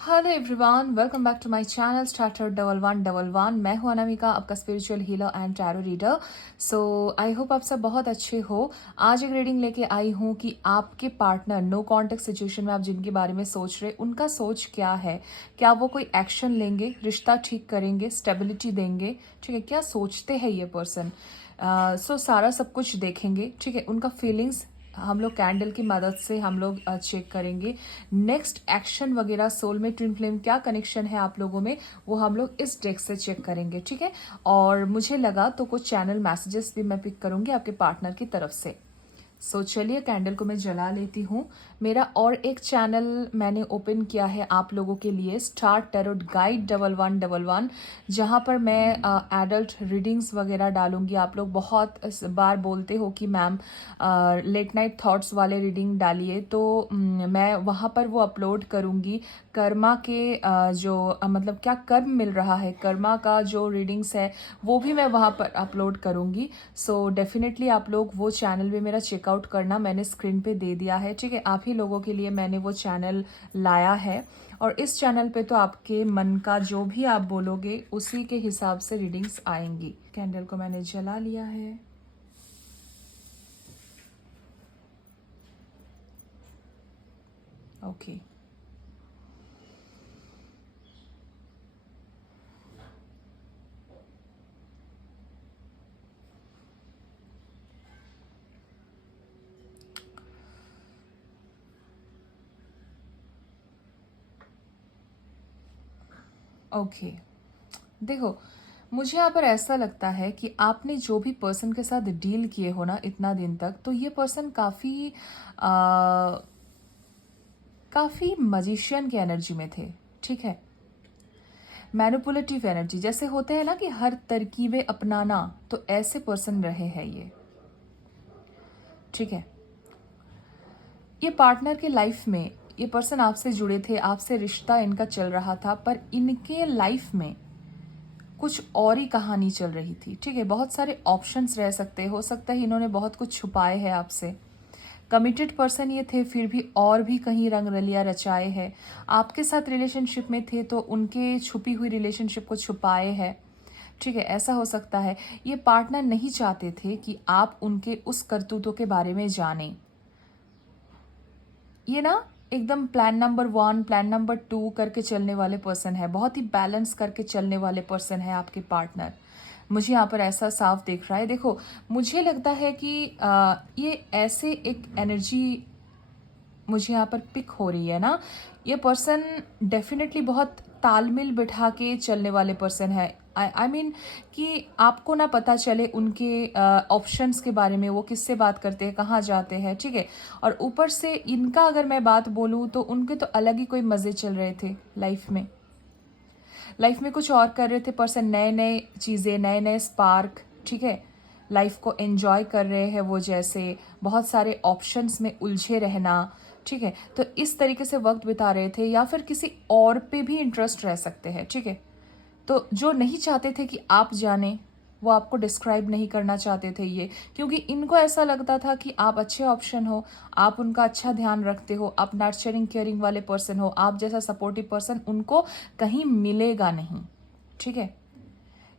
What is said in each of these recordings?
Hello everyone, welcome back to my channel starter 1111। मैं हूं अनामिका, आपका spiritual healer and tarot reader. So I hope आप सब बहुत अच्छे हो। आज एक रीडिंग लेके आई हूं कि आपके पार्टनर नो कॉन्टेक्ट सिचुएशन में आप जिनके बारे में सोच रहे, उनका सोच क्या है। क्या वो कोई एक्शन लेंगे, रिश्ता ठीक करेंगे, स्टेबिलिटी देंगे? ठीक है, क्या सोचते हैं ये पर्सन? सो सारा सब कुछ देखेंगे। ठीक है, उनका फीलिंग्स हम लोग कैंडल की मदद से हम लोग चेक करेंगे। नेक्स्ट एक्शन वगैरह, सोल में ट्विन फ्लेम क्या कनेक्शन है आप लोगों में, वो हम लोग इस डेक से चेक करेंगे। ठीक है, और मुझे लगा तो कुछ चैनल मैसेजेस भी मैं पिक करूंगी आपके पार्टनर की तरफ से। सो चलिए, कैंडल को मैं जला लेती हूँ। मेरा और एक चैनल मैंने ओपन किया है आप लोगों के लिए, स्टार टैरोट गाइड 1111, जहाँ पर मैं एडल्ट रीडिंग्स वगैरह डालूंगी। आप लोग बहुत बार बोलते हो कि मैम लेट नाइट थॉट्स वाले रीडिंग डालिए, तो मैं वहाँ पर वो अपलोड करूँगी। कर्मा के जो मतलब क्या कर्म मिल रहा है, कर्मा का जो रीडिंग्स है वो भी मैं वहाँ पर अपलोड करूँगी। सो डेफिनेटली आप लोग वो चैनल भी मेरा चेकआउट करना, मैंने स्क्रीन पे दे दिया है। ठीक है, आप ही लोगों के लिए मैंने वो चैनल लाया है, और इस चैनल पे तो आपके मन का जो भी आप बोलोगे उसी के हिसाब से रीडिंग्स आएंगी। कैंडल को मैंने जला लिया है। Okay, okay. देखो, मुझे यहाँ पर ऐसा लगता है कि आपने जो भी पर्सन के साथ डील किए हो ना इतना दिन तक, तो ये पर्सन काफी मजिशियन की एनर्जी में थे। ठीक है, मैनिपुलेटिव एनर्जी जैसे होते हैं ना कि हर तरकीबें अपनाना, तो ऐसे पर्सन रहे हैं ये। ठीक है, ये पार्टनर के लाइफ में ये पर्सन आपसे जुड़े थे, आपसे रिश्ता इनका चल रहा था, पर इनके लाइफ में कुछ और ही कहानी चल रही थी। ठीक है, बहुत सारे ऑप्शंस रह सकते, हो सकता है इन्होंने बहुत कुछ छुपाए हैं आपसे। कमिटेड पर्सन ये थे, फिर भी और भी कहीं रंग रलिया रचाए हैं। आपके साथ रिलेशनशिप में थे तो उनके छुपी हुई रिलेशनशिप को छुपाए हैं। ठीक है, ऐसा हो सकता है। ये पार्टनर नहीं चाहते थे कि आप उनके उस करतूतों के बारे में जानें। ये ना एकदम प्लान नंबर 1, प्लान नंबर 2 करके चलने वाले पर्सन है, बहुत ही बैलेंस करके चलने वाले पर्सन है आपके पार्टनर। मुझे यहाँ पर ऐसा साफ दिख रहा है। देखो, मुझे लगता है कि ये ऐसे एक एनर्जी मुझे यहाँ पर पिक हो रही है ना। ये पर्सन डेफिनेटली बहुत तालमेल बिठा के चलने वाले पर्सन है। आई मीन कि आपको ना पता चले उनके ऑप्शंस के बारे में, वो किससे बात करते हैं, कहाँ जाते हैं। ठीक है, और ऊपर से इनका अगर मैं बात बोलूँ तो उनके तो अलग ही कोई मज़े चल रहे थे लाइफ में। लाइफ में कुछ और कर रहे थे पर्सन, नए नए चीज़ें, नए नए स्पार्क। ठीक है, लाइफ को एंजॉय कर रहे हैं वो, जैसे बहुत सारे ऑप्शंस में उलझे रहना। ठीक है, तो इस तरीके से वक्त बिता रहे थे, या फिर किसी और पे भी इंटरेस्ट रह सकते हैं। ठीक है, तो जो नहीं चाहते थे कि आप जाने, वो आपको डिस्क्राइब नहीं करना चाहते थे ये, क्योंकि इनको ऐसा लगता था कि आप अच्छे ऑप्शन हो, आप उनका अच्छा ध्यान रखते हो, आप नर्चरिंग केयरिंग वाले पर्सन हो, आप जैसा सपोर्टिव पर्सन उनको कहीं मिलेगा नहीं। ठीक है,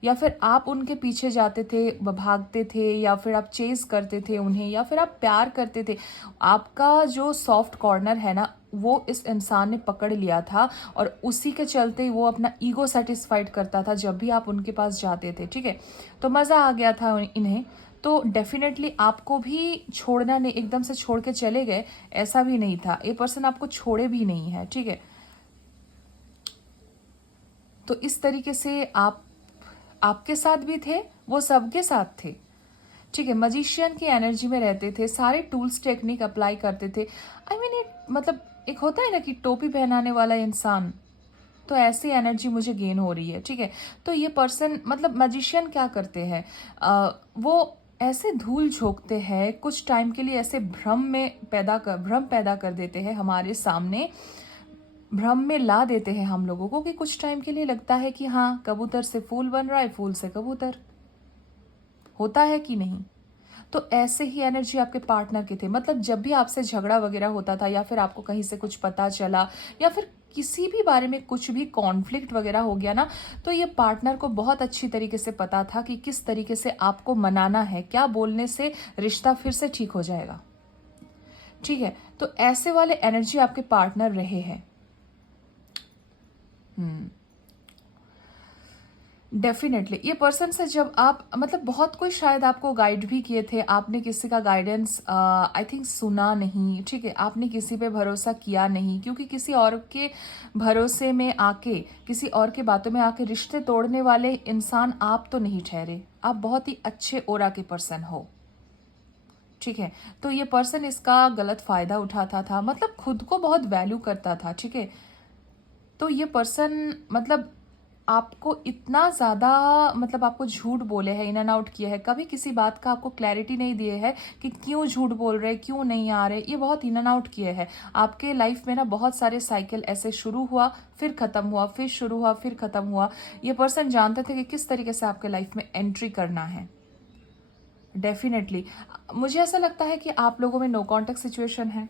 या फिर आप उनके पीछे जाते थे, भागते थे, या फिर आप चेज करते थे उन्हें, या फिर आप प्यार करते थे। आपका जो सॉफ्ट कॉर्नर है ना, वो इस इंसान ने पकड़ लिया था, और उसी के चलते वो अपना ईगो सेटिस्फाइड करता था जब भी आप उनके पास जाते थे। ठीक है, तो मज़ा आ गया था इन्हें। तो डेफिनेटली आपको भी छोड़ना नहीं, एकदम से छोड़ के चले गए ऐसा भी नहीं था। ये पर्सन आपको छोड़े भी नहीं है। ठीक है, तो इस तरीके से आप आपके साथ भी थे, वो सबके साथ थे। ठीक है, मजिशियन की एनर्जी में रहते थे, सारे टूल्स टेक्निक अप्लाई करते थे। आई मीन इट, मतलब एक होता है ना कि टोपी पहनाने वाला इंसान, तो ऐसी एनर्जी मुझे गेन हो रही है। ठीक है, तो ये पर्सन मतलब मजिशियन क्या करते हैं, वो ऐसे धूल झोंकते हैं कुछ टाइम के लिए, ऐसे भ्रम पैदा कर देते हैं हमारे सामने, भ्रम में ला देते हैं हम लोगों को, कि कुछ टाइम के लिए लगता है कि हाँ, कबूतर से फूल बन रहा है, फूल से कबूतर। होता है कि नहीं? तो ऐसे ही एनर्जी आपके पार्टनर के थे। मतलब जब भी आपसे झगड़ा वगैरह होता था, या फिर आपको कहीं से कुछ पता चला, या फिर किसी भी बारे में कुछ भी कॉन्फ्लिक्ट वगैरह हो गया ना, तो ये पार्टनर को बहुत अच्छी तरीके से पता था कि किस तरीके से आपको मनाना है, क्या बोलने से रिश्ता फिर से ठीक हो जाएगा। ठीक है, तो ऐसे वाले एनर्जी आपके पार्टनर रहे हैं। डेफिनेटली ये पर्सन से जब आप मतलब बहुत कोई शायद आपको गाइड भी किए थे, आपने किसी का गाइडेंस आई थिंक सुना नहीं। ठीक है, आपने किसी पे भरोसा किया नहीं, क्योंकि किसी और के भरोसे में आके, किसी और के बातों में आके रिश्ते तोड़ने वाले इंसान आप तो नहीं ठहरे। आप बहुत ही अच्छे ओरा के पर्सन हो। ठीक है, तो ये पर्सन इसका गलत फायदा उठाता था, मतलब खुद को बहुत वैल्यू करता था। ठीक है, तो ये पर्सन मतलब आपको इतना ज़्यादा मतलब आपको झूठ बोले हैं, इन एंड आउट किया है, कभी किसी बात का आपको क्लैरिटी नहीं दिए है कि क्यों झूठ बोल रहे, क्यों नहीं आ रहे, ये बहुत इन एंड आउट किए हैं। आपके लाइफ में ना बहुत सारे साइकिल ऐसे शुरू हुआ, फिर खत्म हुआ, फिर शुरू हुआ, फिर खत्म हुआ। ये पर्सन जानते थे कि किस तरीके से आपके लाइफ में एंट्री करना है। डेफिनेटली मुझे ऐसा लगता है कि आप लोगों में नो कॉन्टेक्ट सिचुएशन है।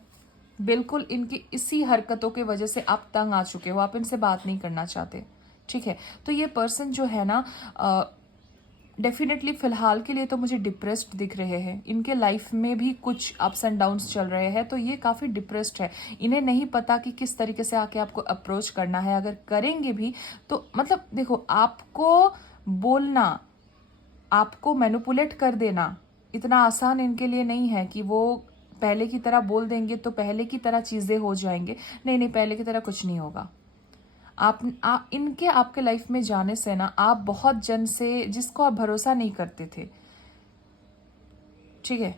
बिल्कुल इनकी इसी हरकतों की वजह से आप तंग आ चुके हो, आप इनसे बात नहीं करना चाहते। ठीक है, तो ये पर्सन जो है ना डेफिनेटली फिलहाल के लिए तो मुझे डिप्रेस्ड दिख रहे हैं। इनके लाइफ में भी कुछ अप्स एंड डाउन्स चल रहे हैं, तो ये काफ़ी डिप्रेस्ड है। इन्हें नहीं पता कि किस तरीके से आके आपको अप्रोच करना है। अगर करेंगे भी तो मतलब देखो, आपको बोलना, आपको मैनिपुलेट कर देना इतना आसान इनके लिए नहीं है कि वो पहले की तरह बोल देंगे तो पहले की तरह चीज़ें हो जाएंगे। नहीं नहीं, पहले की तरह कुछ नहीं होगा। इनके आपके लाइफ में जाने से ना, आप बहुत जन से जिसको आप भरोसा नहीं करते थे, ठीक है,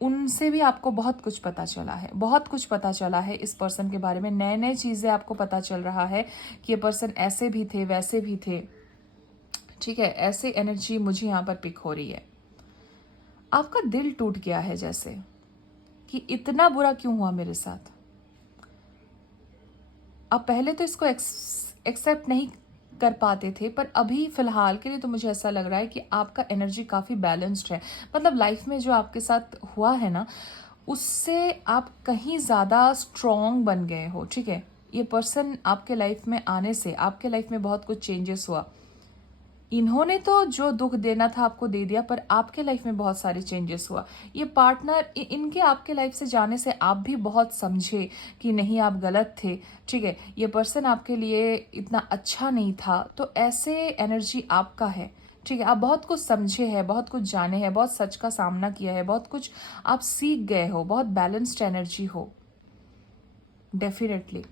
उनसे भी आपको बहुत कुछ पता चला है। बहुत कुछ पता चला है इस पर्सन के बारे में, नए नए चीज़ें आपको पता चल रहा है कि ये पर्सन ऐसे भी थे, वैसे भी थे। ठीक है, ऐसे एनर्जी मुझे यहाँ पर पिक हो रही है। आपका दिल टूट गया है, जैसे कि इतना बुरा क्यों हुआ मेरे साथ। आप पहले तो इसको एक्सेप्ट नहीं कर पाते थे, पर अभी फिलहाल के लिए तो मुझे ऐसा लग रहा है कि आपका एनर्जी काफ़ी बैलेंस्ड है। मतलब लाइफ में जो आपके साथ हुआ है ना, उससे आप कहीं ज़्यादा स्ट्रॉन्ग बन गए हो। ठीक है, ये पर्सन आपके लाइफ में आने से आपके लाइफ में बहुत कुछ चेंजेस हुआ। इन्होंने तो जो दुख देना था आपको दे दिया, पर आपके लाइफ में बहुत सारे चेंजेस हुआ। ये पार्टनर इनके आपके लाइफ से जाने से आप भी बहुत समझे कि नहीं, आप गलत थे। ठीक है, ये पर्सन आपके लिए इतना अच्छा नहीं था, तो ऐसे एनर्जी आपका है। ठीक है, आप बहुत कुछ समझे हैं, बहुत कुछ जाने हैं, बहुत सच का सामना किया है, बहुत कुछ आप सीख गए हो, बहुत बैलेंस्ड एनर्जी हो। डेफिनेटली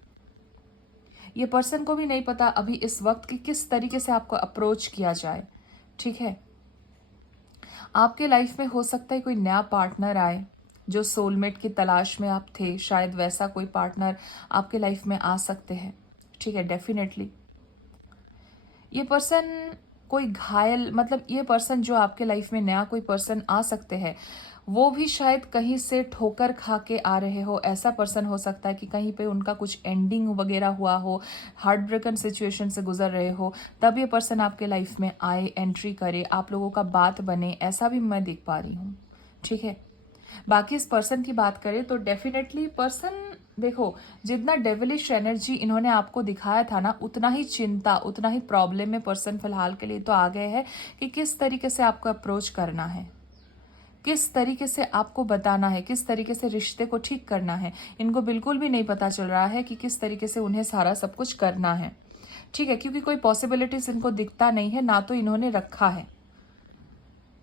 ये पर्सन को भी नहीं पता अभी इस वक्त कि किस तरीके से आपको अप्रोच किया जाए। ठीक है, आपके लाइफ में हो सकता है कोई नया पार्टनर आए, जो सोलमेट की तलाश में आप थे, शायद वैसा कोई पार्टनर आपके लाइफ में आ सकते हैं। ठीक है, डेफिनेटली ये पर्सन कोई घायल, मतलब ये पर्सन जो आपके लाइफ में नया कोई पर्सन आ सकते हैं, वो भी शायद कहीं से ठोकर खा के आ रहे हो। ऐसा पर्सन हो सकता है कि कहीं पे उनका कुछ एंडिंग वगैरह हुआ हो, हार्ट ब्रेकन सिचुएशन से गुजर रहे हो, तब ये पर्सन आपके लाइफ में आए, एंट्री करे, आप लोगों का बात बने, ऐसा भी मैं देख पा रही हूँ। ठीक है, बाकी इस पर्सन की बात करें तो डेफिनेटली पर्सन, देखो, जितना डेविलिश एनर्जी इन्होंने आपको दिखाया था ना, उतना ही चिंता, उतना ही प्रॉब्लम में पर्सन फिलहाल के लिए तो आ गए हैं कि किस तरीके से आपको अप्रोच करना है, किस तरीके से आपको बताना है, किस तरीके से रिश्ते को ठीक करना है। इनको बिल्कुल भी नहीं पता चल रहा है कि किस तरीके से उन्हें सारा सब कुछ करना है। ठीक है, क्योंकि कोई पॉसिबिलिटीज इनको दिखता नहीं है, ना तो इन्होंने रखा है।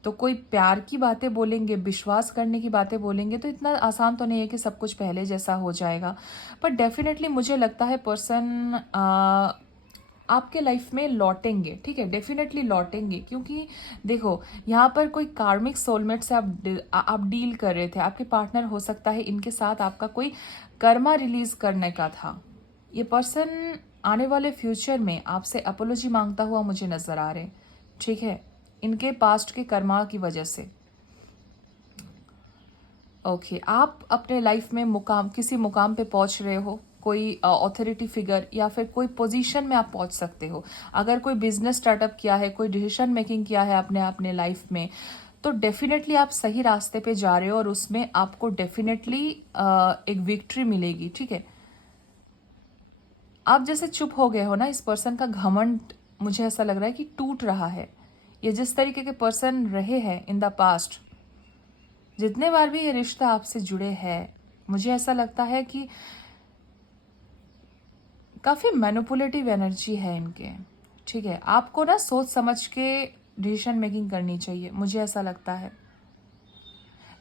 तो कोई प्यार की बातें बोलेंगे, विश्वास करने की बातें बोलेंगे, तो इतना आसान तो नहीं है कि सब कुछ पहले जैसा हो जाएगा। पर डेफिनेटली मुझे लगता है पर्सन आपके लाइफ में लौटेंगे। ठीक है, डेफिनेटली लौटेंगे, क्योंकि देखो, यहाँ पर कोई कार्मिक सोलमेट से आप डील कर रहे थे। आपके पार्टनर हो सकता है इनके साथ आपका कोई कर्मा रिलीज करने का था। ये पर्सन आने वाले फ्यूचर में आपसे अपोलॉजी मांगता हुआ मुझे नजर आ रहे। ठीक है, इनके पास्ट के कर्मा की वजह से। ओके, आप अपने लाइफ में किसी मुकाम पे पहुंच रहे हो, कोई अथॉरिटी फिगर या फिर कोई पोजीशन में आप पहुंच सकते हो। अगर कोई बिजनेस स्टार्टअप किया है, कोई डिसीजन मेकिंग किया है अपने अपने लाइफ में, तो डेफिनेटली आप सही रास्ते पे जा रहे हो और उसमें आपको डेफिनेटली एक विक्ट्री मिलेगी। ठीक है, आप जैसे चुप हो गए हो ना, इस पर्सन का घमंड मुझे ऐसा लग रहा है कि टूट रहा है। ये जिस तरीके के पर्सन रहे हैं इन द पास्ट, जितने बार भी ये रिश्ता आपसे जुड़े हैं, मुझे ऐसा लगता है कि काफ़ी मैनिपुलेटिव एनर्जी है इनके। ठीक है, आपको ना सोच समझ के डिसीजन मेकिंग करनी चाहिए, मुझे ऐसा लगता है।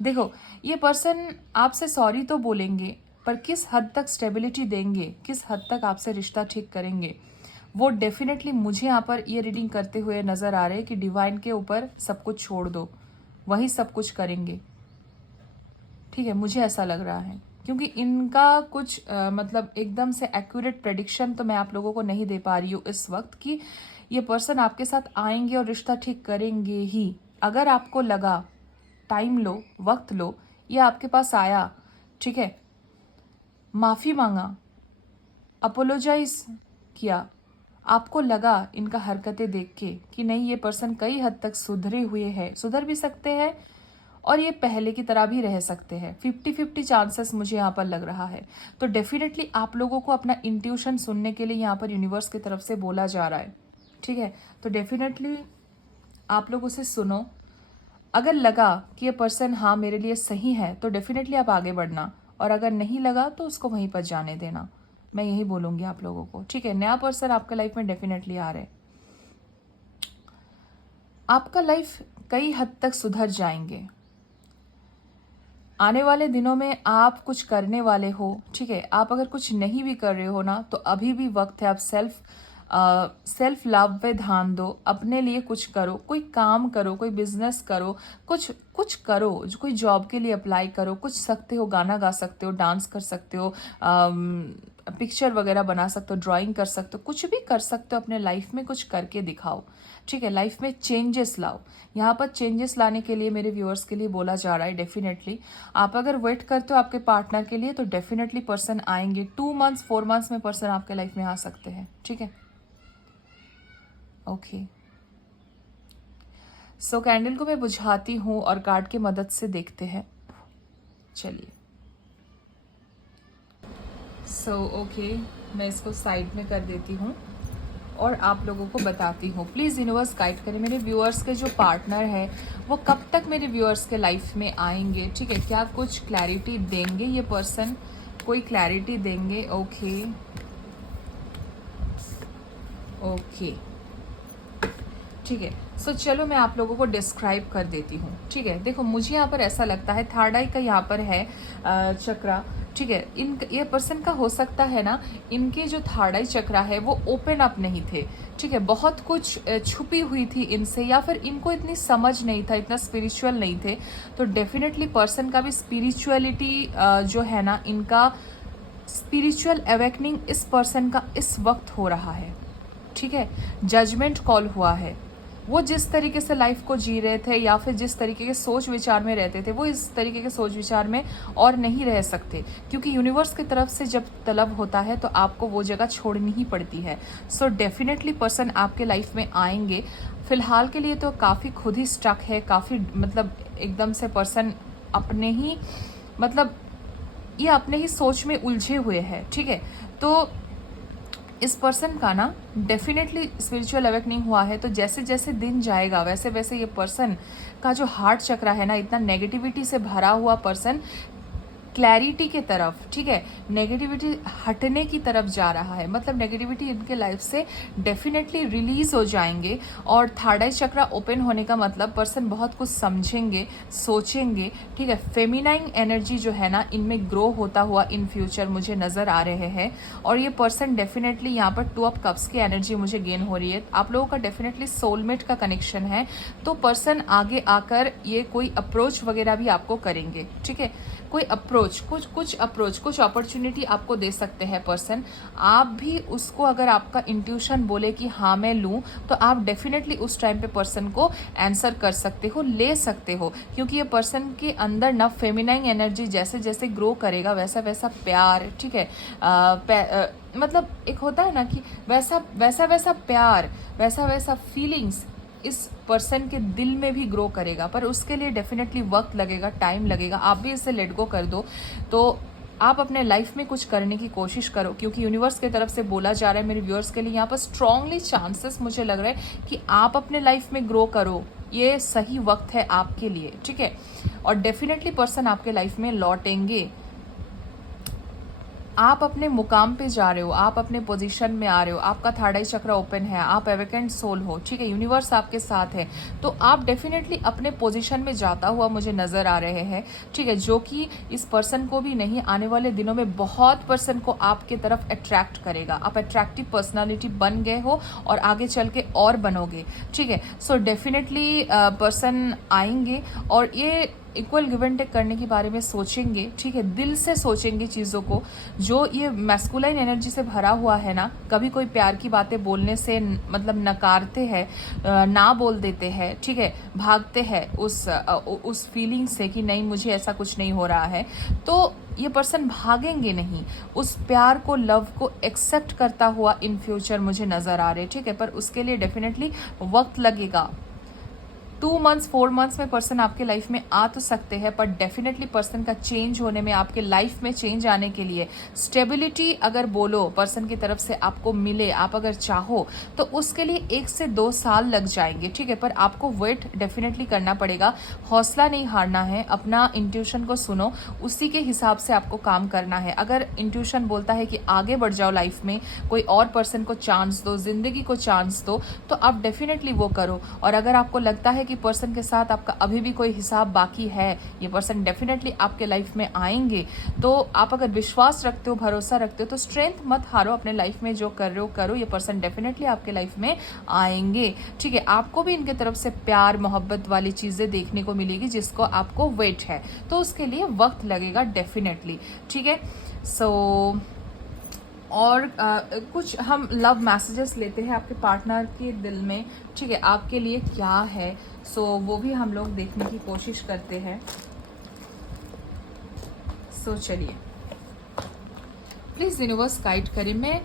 देखो, ये पर्सन आपसे सॉरी तो बोलेंगे, पर किस हद तक स्टेबिलिटी देंगे, किस हद तक आपसे रिश्ता ठीक करेंगे, वो डेफिनेटली मुझे यहाँ पर ये रीडिंग करते हुए नज़र आ रहे हैं कि डिवाइन के ऊपर सब कुछ छोड़ दो, वही सब कुछ करेंगे। ठीक है, मुझे ऐसा लग रहा है, क्योंकि इनका कुछ मतलब एकदम से एक्यूरेट प्रेडिक्शन तो मैं आप लोगों को नहीं दे पा रही हूँ इस वक्त कि ये पर्सन आपके साथ आएंगे और रिश्ता ठीक करेंगे ही। अगर आपको लगा, टाइम लो, वक्त लो, ये आपके पास आया, ठीक है, माफ़ी मांगा, अपोलोजाइज किया, आपको लगा इनका हरकतें देख के कि नहीं, ये पर्सन कई हद तक सुधरे हुए हैं, सुधर भी सकते हैं और ये पहले की तरह भी रह सकते हैं, 50-50 चांसेस मुझे यहाँ पर लग रहा है। तो डेफिनेटली आप लोगों को अपना इंट्यूशन सुनने के लिए यहाँ पर यूनिवर्स की तरफ से बोला जा रहा है। ठीक है, तो डेफिनेटली आप लोग उसे सुनो। अगर लगा कि ये पर्सन हाँ मेरे लिए सही है, तो डेफिनेटली आप आगे बढ़ना, और अगर नहीं लगा तो उसको वहीं पर जाने देना। मैं यही बोलूँगी आप लोगों को। ठीक है, नया पर्सन आपका लाइफ में डेफिनेटली आ रहा है। आपका लाइफ कई हद तक सुधर जाएंगे आने वाले दिनों में। आप कुछ करने वाले हो, ठीक है, आप अगर कुछ नहीं भी कर रहे हो ना, तो अभी भी वक्त है। आप सेल्फ लव पे ध्यान दो, अपने लिए कुछ करो, कोई काम करो, कोई बिजनेस करो, कुछ कुछ करो, कोई जॉब के लिए अप्लाई करो, कुछ सकते हो, गाना गा सकते हो, डांस कर सकते हो, पिक्चर वगैरह बना सकते हो, ड्राइंग कर सकते हो, कुछ भी कर सकते हो, अपने लाइफ में कुछ करके दिखाओ। ठीक है, लाइफ में चेंजेस लाओ। यहाँ पर चेंजेस लाने के लिए मेरे व्यूअर्स के लिए बोला जा रहा है। डेफिनेटली आप अगर वेट करते हो आपके पार्टनर के लिए, तो डेफिनेटली पर्सन आएंगे। 2 मंथ्स 4 मंथ्स में पर्सन आपके लाइफ में आ सकते हैं। ठीक है, ओके। सो कैंडल को मैं बुझाती हूँ और कार्ड की मदद से देखते हैं। चलिए, सो ओके, मैं इसको साइड में कर देती हूँ और आप लोगों को बताती हूँ। प्लीज़ यूनिवर्स गाइड करें मेरे व्यूअर्स के जो पार्टनर है वो कब तक मेरे व्यूअर्स के लाइफ में आएंगे। ठीक है, क्या कुछ क्लैरिटी देंगे ये पर्सन, कोई क्लैरिटी देंगे। ओके ओके, ठीक है। सो चलो मैं आप लोगों को डिस्क्राइब कर देती हूँ। ठीक है, देखो मुझे यहाँ पर ऐसा लगता है थर्ड आई का यहाँ पर है चक्रा। ठीक है, ये पर्सन का हो सकता है ना, इनके जो थर्ड आई चक्रा है वो ओपन अप नहीं थे। ठीक है, बहुत कुछ छुपी हुई थी इनसे, या फिर इनको इतनी समझ नहीं था, इतना स्पिरिचुअल नहीं थे। तो डेफिनेटली पर्सन का भी स्पिरिचुअलिटी जो है ना, इनका स्पिरिचुअल अवेकनिंग इस पर्सन का इस वक्त हो रहा है। ठीक है, जजमेंट कॉल हुआ है। वो जिस तरीके से लाइफ को जी रहे थे या फिर जिस तरीके के सोच विचार में रहते थे, वो इस तरीके के सोच विचार में और नहीं रह सकते, क्योंकि यूनिवर्स की तरफ से जब तलब होता है तो आपको वो जगह छोड़नी ही पड़ती है। सो डेफिनेटली पर्सन आपके लाइफ में आएंगे। फिलहाल के लिए तो काफ़ी खुद ही स्टक है, काफ़ी मतलब एकदम से पर्सन अपने ही मतलब ये अपने ही सोच में उलझे हुए हैं। ठीक है, तो इस पर्सन का ना डेफिनेटली स्पिरिचुअल अवेकनिंग हुआ है। तो जैसे जैसे दिन जाएगा वैसे वैसे ये पर्सन का जो हार्ट चक्रा है ना, इतना नेगेटिविटी से भरा हुआ पर्सन क्लैरिटी के तरफ, ठीक है, नेगेटिविटी हटने की तरफ जा रहा है। मतलब नेगेटिविटी इनके लाइफ से डेफिनेटली रिलीज हो जाएंगे। और थर्ड आई चक्रा ओपन होने का मतलब पर्सन बहुत कुछ समझेंगे, सोचेंगे। ठीक है, फेमिनाइन एनर्जी जो है ना, इनमें ग्रो होता हुआ इन फ्यूचर मुझे नजर आ रहे हैं। और ये पर्सन डेफिनेटली यहाँ पर 2 ऑफ कप्स की एनर्जी मुझे गेन हो रही है। आप लोगों का डेफिनेटली सोलमेट का कनेक्शन है। तो पर्सन आगे आकर ये कोई अप्रोच वगैरह भी आपको करेंगे। ठीक है, कोई अप्रोच, कुछ अपॉर्चुनिटी आपको दे सकते हैं पर्सन। आप भी उसको, अगर आपका इंट्यूशन बोले कि हाँ मैं लूँ, तो आप डेफिनेटली उस टाइम पे पर्सन को आंसर कर सकते हो, ले सकते हो। क्योंकि ये पर्सन के अंदर ना फेमिनाइन एनर्जी जैसे जैसे ग्रो करेगा वैसा वैसा प्यार, ठीक है, मतलब एक होता है ना कि वैसा वैसा वैसा प्यार, वैसा वैसा फीलिंग्स इस पर्सन के दिल में भी ग्रो करेगा। पर उसके लिए डेफिनेटली वक्त लगेगा, टाइम लगेगा। आप भी इसे लेट गो कर दो तो आप अपने लाइफ में कुछ करने की कोशिश करो, क्योंकि यूनिवर्स की तरफ से बोला जा रहा है मेरे व्यूअर्स के लिए यहाँ पर स्ट्रांगली चांसेस मुझे लग रहा है कि आप अपने लाइफ में ग्रो करो। ये सही वक्त है आपके लिए, ठीक है। और डेफिनेटली पर्सन आपके लाइफ में लौटेंगे। आप अपने मुकाम पे जा रहे हो, आप अपने पोजीशन में आ रहे हो, आपका थर्ड आई चक्र ओपन है, आप एवेकेंट सोल हो, ठीक है, यूनिवर्स आपके साथ है, तो आप डेफिनेटली अपने पोजीशन में जाता हुआ मुझे नजर आ रहे हैं, ठीक है, जो कि इस पर्सन को भी नहीं, आने वाले दिनों में बहुत पर्सन को आपके तरफ अट्रैक्ट करेगा। आप अट्रैक्टिव पर्सनालिटी बन गए हो और आगे चल के और बनोगे, ठीक है। सो डेफिनेटली पर्सन आएंगे और ये इक्वल गिव एंड टेक करने के बारे में सोचेंगे, ठीक है, दिल से सोचेंगे चीज़ों को। जो ये मैस्कुलाइन एनर्जी से भरा हुआ है ना, कभी कोई प्यार की बातें बोलने से मतलब नकारते हैं, ना बोल देते हैं, ठीक है, भागते हैं उस फीलिंग से कि नहीं मुझे ऐसा कुछ नहीं हो रहा है, तो ये पर्सन भागेंगे नहीं, उस प्यार को, लव को एक्सेप्ट करता हुआ इन फ्यूचर मुझे नज़र आ रहे, ठीक है। पर उसके लिए डेफिनेटली वक्त लगेगा। 2 मंथ्स 4 मंथ्स में पर्सन आपके लाइफ में आ तो सकते हैं, पर डेफिनेटली पर्सन का चेंज होने में, आपके लाइफ में चेंज आने के लिए, स्टेबिलिटी अगर बोलो पर्सन की तरफ से आपको मिले, आप अगर चाहो तो उसके लिए 1 से 2 साल लग जाएंगे, ठीक है। पर आपको वेट डेफिनेटली करना पड़ेगा, हौसला नहीं हारना है, अपना इंट्यूशन को सुनो, उसी के हिसाब से आपको काम करना है। अगर इंट्यूशन बोलता है कि आगे बढ़ जाओ लाइफ में, कोई और पर्सन को चांस दो, जिंदगी को चांस दो, तो आप डेफिनेटली वो करो। और अगर आपको लगता है कि पर्सन के साथ आपका अभी भी कोई हिसाब बाकी है, ये पर्सन डेफिनेटली आपके लाइफ में आएंगे, तो आप अगर विश्वास रखते हो, भरोसा रखते हो, तो स्ट्रेंथ मत हारो, अपने लाइफ में जो कर रहे हो करो, ये पर्सन डेफिनेटली आपके लाइफ में आएंगे, ठीक है। आपको भी इनके तरफ से प्यार मोहब्बत वाली चीजें देखने को मिलेगी जिसको आपको वेट है, तो उसके लिए वक्त लगेगा डेफिनेटली, ठीक है। सो और कुछ हम लव मैसेजेस लेते हैं आपके पार्टनर के दिल में, ठीक है, आपके लिए क्या है, सो वो भी हम लोग देखने की कोशिश करते हैं। सो चलिए, प्लीज यूनिवर्स गाइड करें। मैं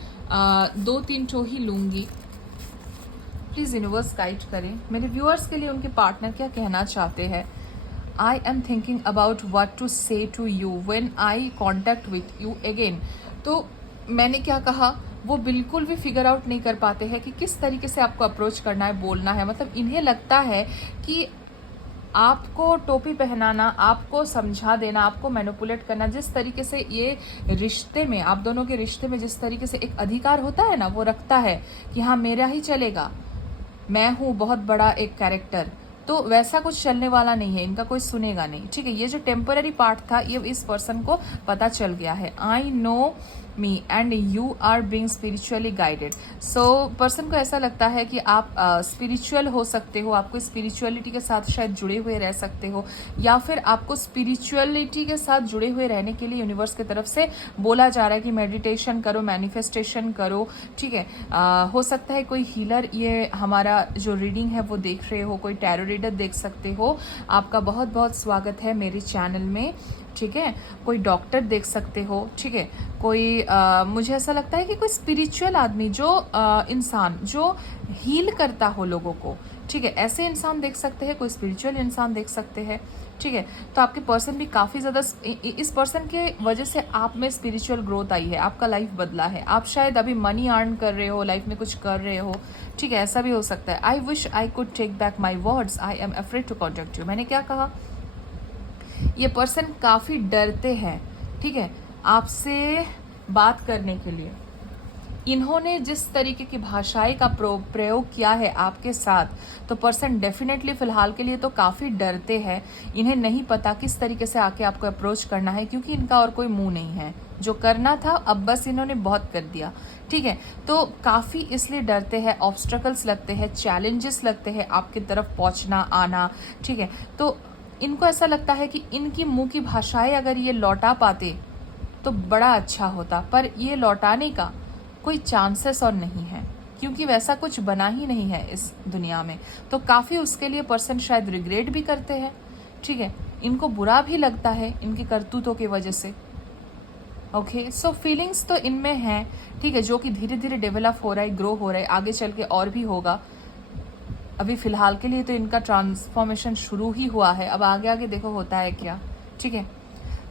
2-3 ठो ही लूंगी, प्लीज यूनिवर्स गाइड करें मेरे व्यूअर्स के लिए, उनके पार्टनर क्या कहना चाहते हैं। I am thinking about what to say to you when I contact with you again. तो मैंने क्या कहा, वो बिल्कुल भी फिगर आउट नहीं कर पाते हैं कि किस तरीके से आपको अप्रोच करना है, बोलना है। मतलब इन्हें लगता है कि आपको टोपी पहनाना, आपको समझा देना, आपको मैनिपुलेट करना, जिस तरीके से ये रिश्ते में, आप दोनों के रिश्ते में जिस तरीके से एक अधिकार होता है ना, वो रखता है कि हाँ मेरा ही चलेगा, मैं हूँ बहुत बड़ा एक कैरेक्टर, तो वैसा कुछ चलने वाला नहीं है, इनका कोई सुनेगा नहीं, ठीक है। ये जो टेम्पररी पार्ट था, ये इस पर्सन को पता चल गया है। I know me and you are being spiritually guided. So person को ऐसा लगता है कि आप स्पिरिचुअल हो सकते हो, आपको स्पिरिचुअलिटी के साथ शायद जुड़े हुए रह सकते हो, या फिर आपको स्पिरिचुअलिटी के साथ जुड़े हुए रहने के लिए यूनिवर्स की तरफ से बोला जा रहा है कि मेडिटेशन करो, मैनिफेस्टेशन करो, ठीक है। हो सकता है कोई हीलर ये हमारा जो रीडिंग है वो देख रहे हो, कोई टैरो रीडर देख सकते हो, आपका बहुत बहुत स्वागत है मेरे चैनल में, ठीक है। कोई डॉक्टर देख सकते हो, ठीक है। कोई मुझे ऐसा लगता है कि कोई स्पिरिचुअल आदमी, जो इंसान जो हील करता हो लोगों को, ठीक है, ऐसे इंसान देख सकते हैं, कोई स्पिरिचुअल इंसान देख सकते हैं, ठीक है। तो आपके पर्सन भी काफ़ी ज़्यादा, इस पर्सन के वजह से आप में स्पिरिचुअल ग्रोथ आई है, आपका लाइफ बदला है, आप शायद अभी मनी अर्न कर रहे हो, लाइफ में कुछ कर रहे हो, ठीक है, ऐसा भी हो सकता है। I wish I could take back my words, I am afraid to contact you. मैंने क्या कहा, ये पर्सन काफ़ी डरते हैं, ठीक है, आपसे बात करने के लिए। इन्होंने जिस तरीके की भाषाएं का प्रयोग किया है आपके साथ, तो पर्सन डेफिनेटली फिलहाल के लिए तो काफ़ी डरते हैं। इन्हें नहीं पता किस तरीके से आके आपको अप्रोच करना है, क्योंकि इनका और कोई मुंह नहीं है। जो करना था अब बस इन्होंने बहुत कर दिया, ठीक है। तो काफ़ी इसलिए डरते हैं, ऑब्स्ट्रकल्स लगते हैं, चैलेंजेस लगते हैं आपकी तरफ पहुंचना आना, ठीक है। तो इनको ऐसा लगता है कि इनकी मुंह की भाषाएं अगर ये लौटा पाते तो बड़ा अच्छा होता, पर ये लौटाने का कोई चांसेस और नहीं है, क्योंकि वैसा कुछ बना ही नहीं है इस दुनिया में। तो काफ़ी उसके लिए पर्सन शायद रिग्रेट भी करते हैं, ठीक है, इनको बुरा भी लगता है इनकी करतूतों की वजह से। ओके, सो फीलिंग्स तो इनमें हैं, ठीक है, जो कि धीरे धीरे डेवलप हो रहा है, ग्रो हो रहा है, आगे चल के और भी होगा। अभी फिलहाल के लिए तो इनका ट्रांसफॉर्मेशन शुरू ही हुआ है, अब आगे आगे देखो होता है क्या, ठीक है।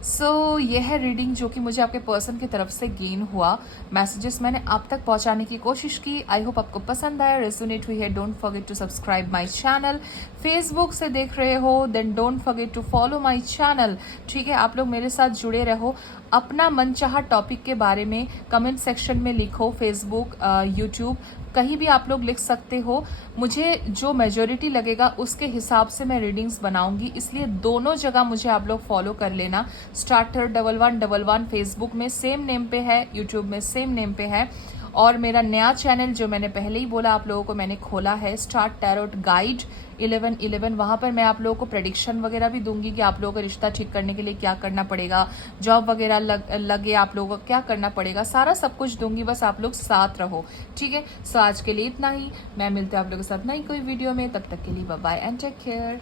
सो ये है रीडिंग जो कि मुझे आपके पर्सन की तरफ से गेन हुआ। मैसेजेस मैंने आप तक पहुंचाने की कोशिश की। आई होप आपको पसंद आया, रेजोनेट हुई है। Don't forget to subscribe my channel. Facebook से देख रहे हो then don't forget to follow my channel. ठीक है, आप लोग मेरे साथ जुड़े रहो। अपना मनचाहा टॉपिक के बारे में कमेंट सेक्शन में लिखो। फेसबुक, यूट्यूब, कहीं भी आप लोग लिख सकते हो। मुझे जो मेजोरिटी लगेगा उसके हिसाब से मैं रीडिंग्स बनाऊंगी, इसलिए दोनों जगह मुझे आप लोग फॉलो कर लेना। स्टार्टर 1111 फेसबुक में सेम नेम पे है, यूट्यूब में सेम नेम पे है। और मेरा नया चैनल जो मैंने पहले ही बोला आप लोगों को, मैंने खोला है स्टार्ट टैरोट गाइड 1111। वहां पर मैं आप लोगों को प्रेडिक्शन वगैरह भी दूंगी कि आप लोगों को रिश्ता ठीक करने के लिए क्या करना पड़ेगा, जॉब वगैरह लगे आप लोगों को क्या करना पड़ेगा, सारा सब कुछ दूंगी। बस आप लोग साथ रहो, ठीक है। सो आज के लिए इतना ही। मैं मिलती हूँ आप लोगों के साथ नई कोई वीडियो में। तब तक के लिए bye bye and take care.